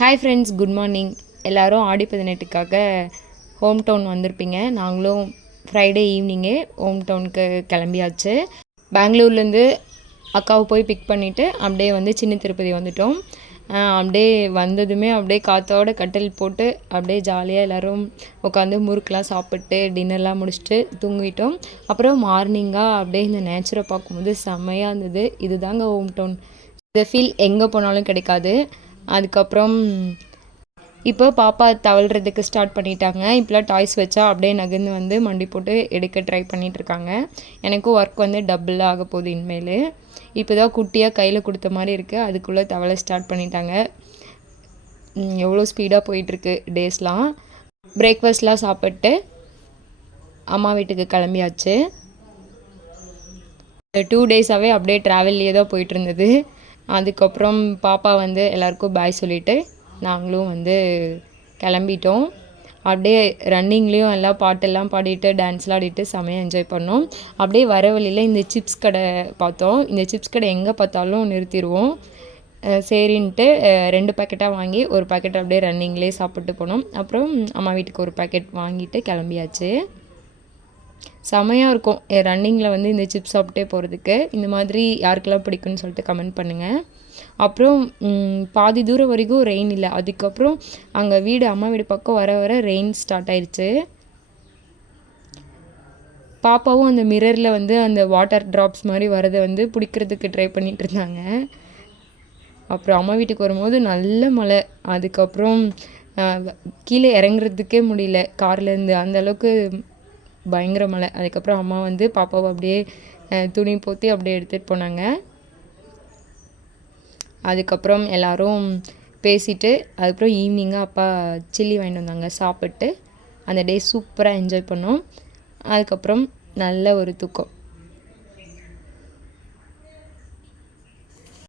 Hi friends, good morning. எல்லோரும் ஆடி 18க்காக home town வந்திருப்பீங்க. நாங்களும் ஃப்ரைடே ஈவினிங்கே ஹோம் டவுனுக்கு கிளம்பியாச்சு. பெங்களூர்லேருந்து அக்காவை போய் பிக் பண்ணிவிட்டு அப்படியே வந்து சின்ன திருப்பதி வந்துட்டோம். அப்படியே வந்ததுமே அப்படியே காற்றோட கட்டில் போட்டு அப்படியே ஜாலியாக எல்லோரும் உட்காந்து முறுக்கெலாம் சாப்பிட்டு டின்னர்லாம் முடிச்சுட்டு தூங்கிட்டோம். அப்புறம் மார்னிங்காக அப்படியே இந்த நேச்சரை பார்க்கும்போது செம்மையாக இருந்தது. இது தாங்க ஹோம் டவுன். இந்த ஃபீல் எங்கே போனாலும் கிடைக்காது. அதுக்கப்புறம் இப்போ பாப்பா தவழ்கிறதுக்கு ஸ்டார்ட் பண்ணிட்டாங்க. இப்போலாம் டாய்ஸ் வச்சா அப்படியே நகர்ந்து வந்து மண்டி போட்டு எடுக்க ட்ரை பண்ணிகிட்ருக்காங்க. எனக்கும் ஒர்க் வந்து டபுளாக ஆக போகுது இனிமேல். இப்போ தான் குட்டியாக கையில் கொடுத்த மாதிரி இருக்குது. அதுக்குள்ளே தவளை ஸ்டார்ட் பண்ணிட்டாங்க. எவ்வளோ ஸ்பீடாக போயிட்டுருக்கு டேஸ்லாம். பிரேக்ஃபாஸ்ட்லாம் சாப்பிட்டு அம்மா வீட்டுக்கு கிளம்பியாச்சு. 2 டேஸாகவே அப்படியே ட்ராவல்லையே தான் போயிட்டுருந்தது. அதுக்கப்புறம் பாப்பா வந்து எல்லாருக்கும் பாய் சொல்லிவிட்டு நாங்களும் வந்து கிளம்பிட்டோம். அப்படியே ரன்னிங்லேயும் எல்லாம் பாட்டெல்லாம் பாடிட்டு டான்ஸ்லாம் ஆடிட்டு செமையாக என்ஜாய் பண்ணோம். அப்படியே வர வழியில் இந்த சிப்ஸ் கடை பார்த்தோம். இந்த சிப்ஸ் கடை எங்கே பார்த்தாலும் நிறுத்திடுவோம். சரின்ட்டு 2 பேக்கெட்டாக வாங்கி ஒரு பேக்கெட் அப்படியே ரன்னிங்லேயே சாப்பிட்டு போனோம். அப்புறம் அம்மா வீட்டுக்கு ஒரு பேக்கெட் வாங்கிட்டு கிளம்பியாச்சு. செமையாக இருக்கும் ரன்னிங்கில் வந்து இந்த சிப்ஸ் சாப்பிட்டே போகிறதுக்கு. இந்த மாதிரி யாருக்கெல்லாம் பிடிக்கும்னு சொல்லிட்டு கமெண்ட் பண்ணுங்கள். அப்புறம் பாதி தூரம் வரைக்கும் ரெயின் இல்லை. அதுக்கப்புறம் அங்கே வீடு அம்மா வீடு பக்கம் வர வர ரெயின் ஸ்டார்ட் ஆயிடுச்சு. பாப்பாவும் அந்த மிரரில் வந்து அந்த வாட்டர் ட்ராப்ஸ் மாதிரி வரதை வந்து பிடிக்கிறதுக்கு ட்ரை பண்ணிகிட்டு இருந்தாங்க. அப்புறம் அம்மா வீட்டுக்கு வரும்போது நல்ல மழை. அதுக்கப்புறம் கீழே இறங்குறதுக்கே முடியல கார்லேருந்து, அந்தளவுக்கு பயங்கர மழை. அதுக்கப்புறம் அம்மா வந்து பாப்பாவை அப்படியே துணி போற்றி அப்படியே எடுத்துகிட்டு போனாங்க. அதுக்கப்புறம் எல்லோரும் பேசிவிட்டு அதுக்கப்புறம் ஈவினிங்காக அப்பா சில்லி வாங்கிட்டு வந்தாங்க. சாப்பிட்டு அந்த டே சூப்பராக என்ஜாய் பண்ணோம். அதுக்கப்புறம் நல்ல ஒரு தூக்கம்.